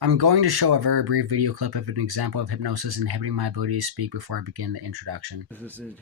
I'm going to show a very brief video clip of an example of hypnosis inhibiting my ability to speak before I begin the introduction. This is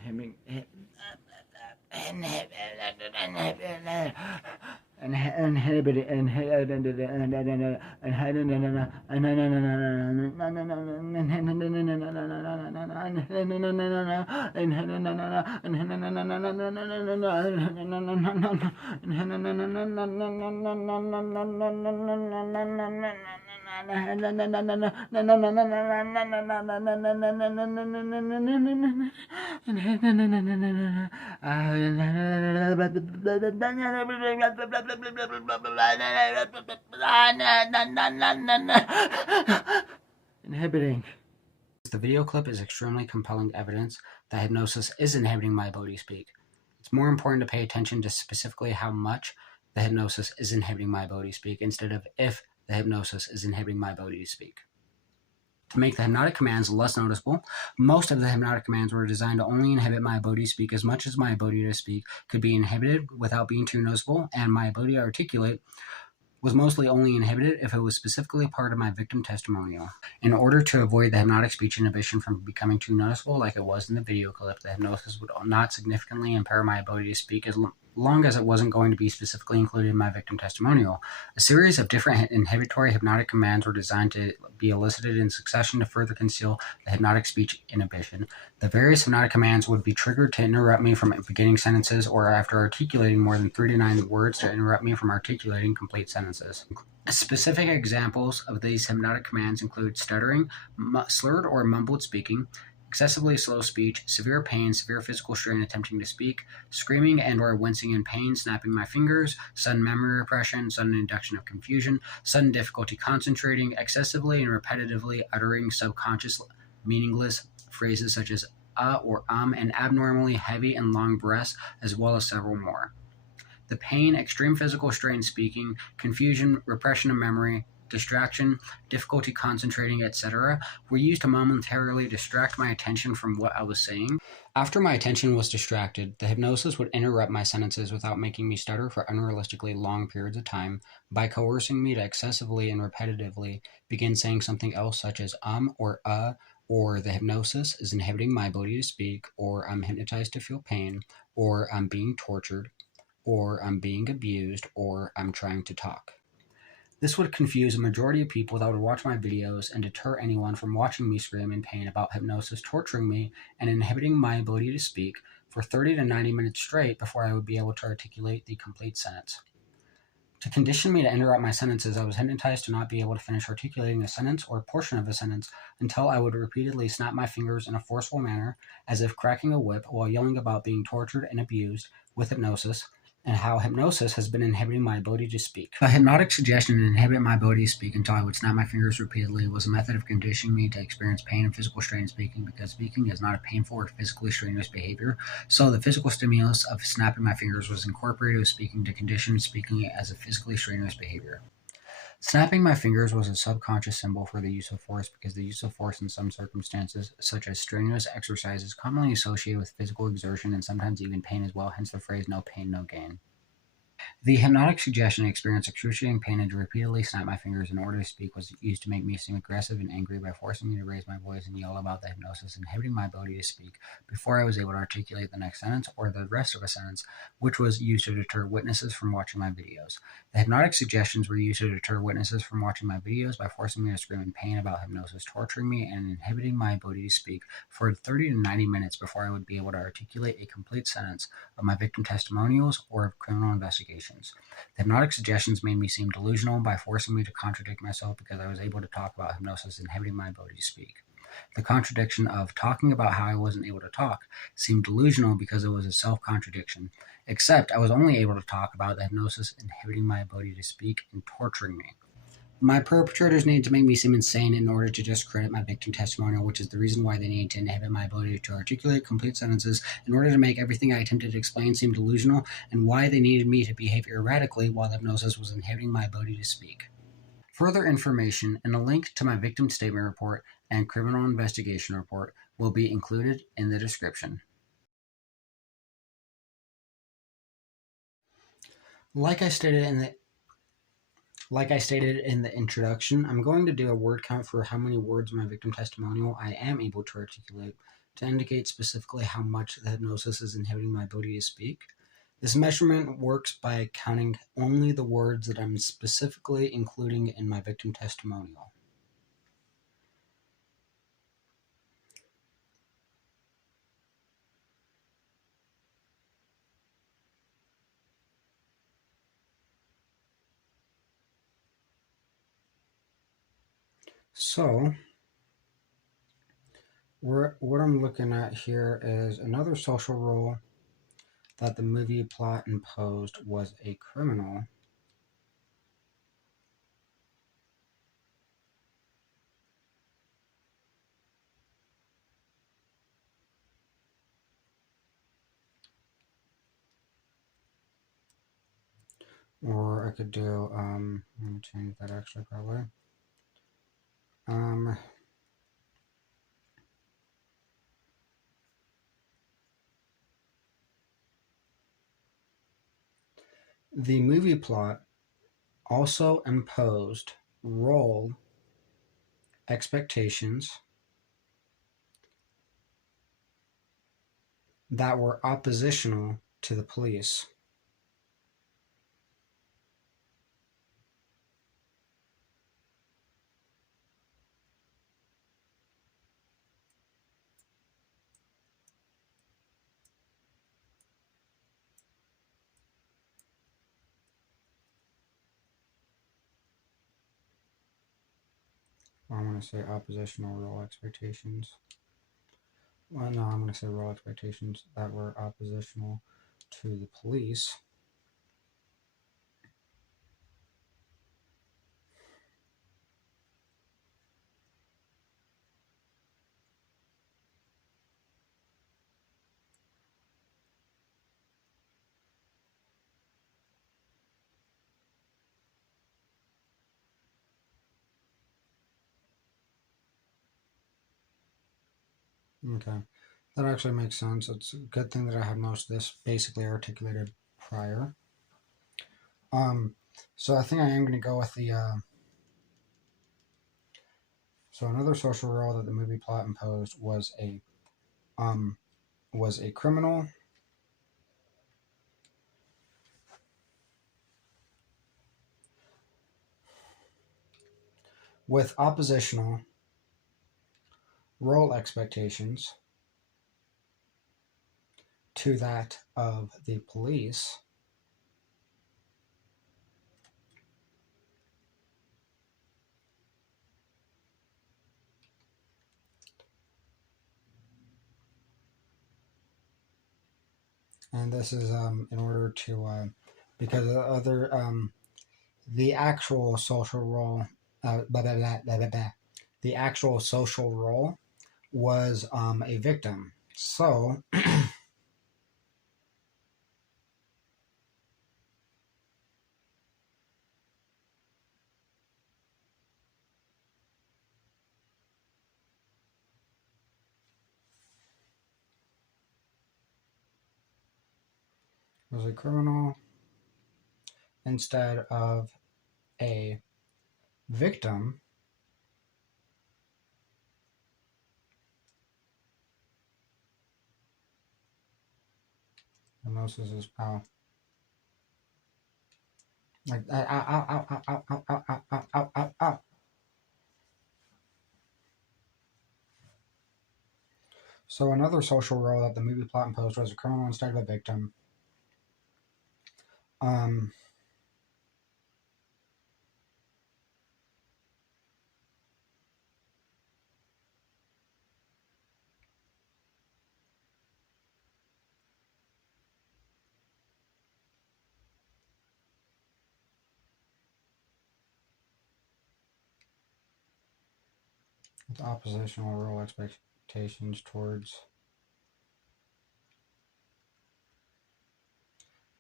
inhibiting. The video clip is extremely compelling evidence that hypnosis is inhibiting my ability to speak. It's more important to pay attention to specifically how much the hypnosis is inhibiting my ability to speak instead of if the hypnosis is inhibiting my ability to speak. To make the hypnotic commands less noticeable, most of the hypnotic commands were designed to only inhibit my ability to speak as much as my ability to speak could be inhibited without being too noticeable, and my ability to articulate was mostly only inhibited if it was specifically part of my victim testimonial. In order to avoid the hypnotic speech inhibition from becoming too noticeable like it was in the video clip, the hypnosis would not significantly impair my ability to speak as long as it wasn't going to be specifically included in my victim testimonial. A series of different inhibitory hypnotic commands were designed to be elicited in succession to further conceal the hypnotic speech inhibition. The various hypnotic commands would be triggered to interrupt me from beginning sentences or after articulating more than 3 to 9 words to interrupt me from articulating complete sentences. Specific examples of these hypnotic commands include stuttering, slurred or mumbled speaking, excessively slow speech, severe pain, severe physical strain attempting to speak, screaming and or wincing in pain, snapping my fingers, sudden memory repression, sudden induction of confusion, sudden difficulty concentrating, excessively and repetitively uttering subconscious meaningless phrases such as or and abnormally heavy and long breaths, as well as several more. The pain, extreme physical strain speaking, confusion, repression of memory, distraction, difficulty concentrating, etc., were used to momentarily distract my attention from what I was saying. After my attention was distracted, the hypnosis would interrupt my sentences without making me stutter for unrealistically long periods of time by coercing me to excessively and repetitively begin saying something else such as or the hypnosis is inhibiting my ability to speak, or I'm hypnotized to feel pain, or I'm being tortured, or I'm being abused, or I'm trying to talk. This would confuse a majority of people that would watch my videos and deter anyone from watching me scream in pain about hypnosis torturing me and inhibiting my ability to speak for 30 to 90 minutes straight before I would be able to articulate the complete sentence. To condition me to interrupt my sentences, I was hypnotized to not be able to finish articulating a sentence or a portion of a sentence until I would repeatedly snap my fingers in a forceful manner, as if cracking a whip, while yelling about being tortured and abused with hypnosis, and how hypnosis has been inhibiting my ability to speak. A hypnotic suggestion to inhibit my ability to speak until I would snap my fingers repeatedly was a method of conditioning me to experience pain and physical strain in speaking, because speaking is not a painful or physically strenuous behavior, so the physical stimulus of snapping my fingers was incorporated with speaking to condition speaking as a physically strenuous behavior. Snapping my fingers was a subconscious symbol for the use of force, because the use of force in some circumstances, such as strenuous exercise, is commonly associated with physical exertion and sometimes even pain as well, hence the phrase "no pain, no gain." The hypnotic suggestion to experience excruciating pain and to repeatedly snap my fingers in order to speak was used to make me seem aggressive and angry by forcing me to raise my voice and yell about the hypnosis inhibiting my ability to speak before I was able to articulate the next sentence or the rest of a sentence, which was used to deter witnesses from watching my videos. The hypnotic suggestions were used to deter witnesses from watching my videos by forcing me to scream in pain about hypnosis torturing me and inhibiting my ability to speak for 30 to 90 minutes before I would be able to articulate a complete sentence of my victim testimonials or of criminal investigations. The hypnotic suggestions made me seem delusional by forcing me to contradict myself because I was able to talk about hypnosis inhibiting my ability to speak. The contradiction of talking about how I wasn't able to talk seemed delusional because it was a self-contradiction, except I was only able to talk about the hypnosis inhibiting my ability to speak and torturing me. My perpetrators needed to make me seem insane in order to discredit my victim testimonial, which is the reason why they needed to inhibit my ability to articulate complete sentences in order to make everything I attempted to explain seem delusional, and why they needed me to behave erratically while the hypnosis was inhibiting my ability to speak. Further information and a link to my victim statement report and criminal investigation report will be included in the description. Like I stated in the Like I stated in the introduction, I'm going to do a word count for how many words in my victim testimonial I am able to articulate to indicate specifically how much the hypnosis is inhibiting my ability to speak. This measurement works by counting only the words that I'm specifically including in my victim testimonial. So, what I'm looking at here is another social role that the movie plot imposed was a criminal. Or I could do, let me change that actually probably. The movie plot also imposed role expectations that were oppositional to the police. I'm going to say oppositional role expectations. Well, no, I'm going to say role expectations that were oppositional to the police. Okay, that actually makes sense. It's a good thing that I had most of this basically articulated prior. So I think I am going to go with the, so another social role that the movie plot imposed was a criminal with oppositional role expectations to that of the police. And this is in order to, because the actual social role, the actual social role was a victim. So was a criminal instead of a victim. Hypnosis is power. Like ow, ow, ow, ow, ow, ow, ow, ow, ow, ow, ow, ow. So another social role that the movie plot imposed was a criminal instead of a victim. Um, with oppositional role expectations towards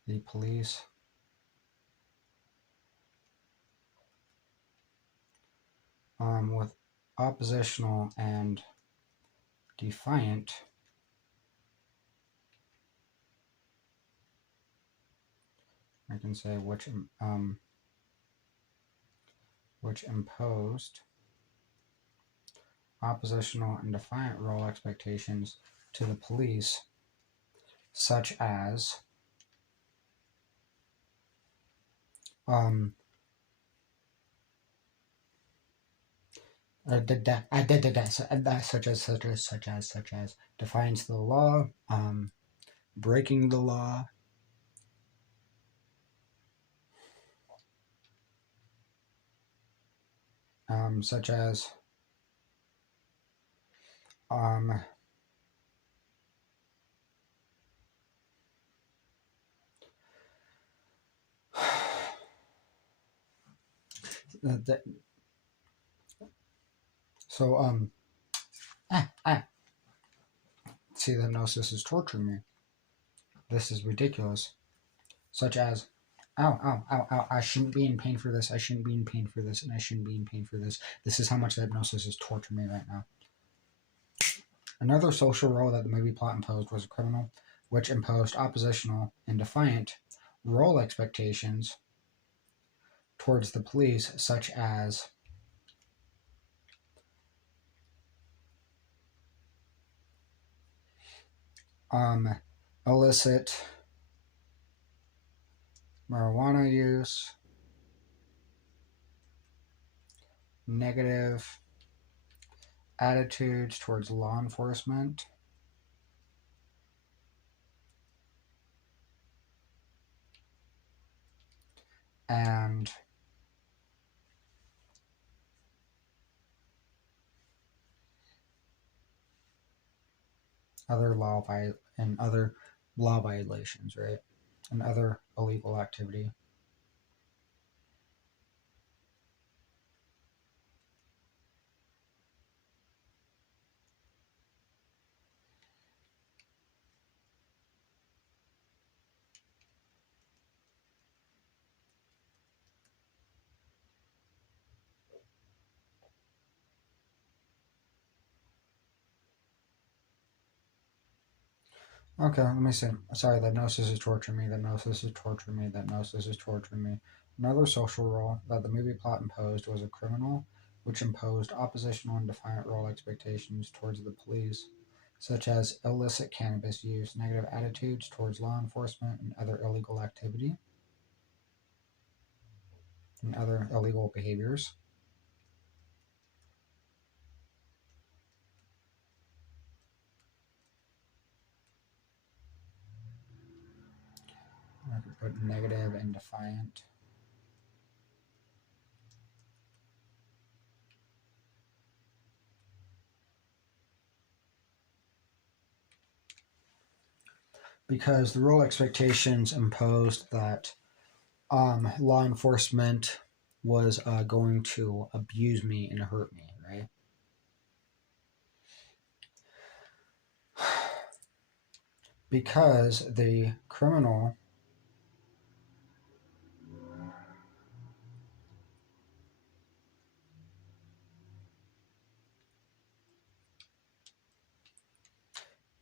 the police. With oppositional and defiant, I can say which which imposed oppositional and defiant role expectations to the police, such as such as defiance of the law, breaking the law, such as see, the hypnosis is torturing me. This is ridiculous. Such as, ow, ow, ow, ow, I shouldn't be in pain for this, I shouldn't be in pain for this, and I shouldn't be in pain for this. This is how much the hypnosis is torturing me right now. Another social role that the movie plot imposed was a criminal, which imposed oppositional and defiant role expectations towards the police, such as illicit marijuana use, negative attitudes towards law enforcement, and other law violations, right? And other illegal activity. Okay, let me see. Sorry, that hypnosis is torturing me. That hypnosis is torturing me. That hypnosis is torturing me. Another social role that the movie plot imposed was a criminal, which imposed oppositional and defiant role expectations towards the police, such as illicit cannabis use, negative attitudes towards law enforcement, and other illegal activity, and other illegal behaviors. I could put negative and defiant. Because the role expectations imposed that law enforcement was going to abuse me and hurt me, right? Because the criminal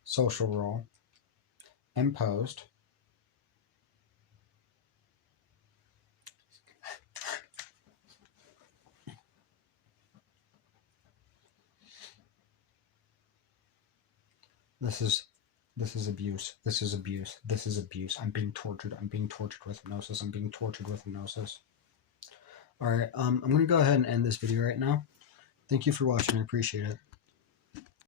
social role imposed this is abuse. This is abuse. This is abuse. I'm being tortured. I'm being tortured with hypnosis. I'm being tortured with hypnosis. All right. I'm going to go ahead and end this video right now. Thank you for watching. I appreciate it.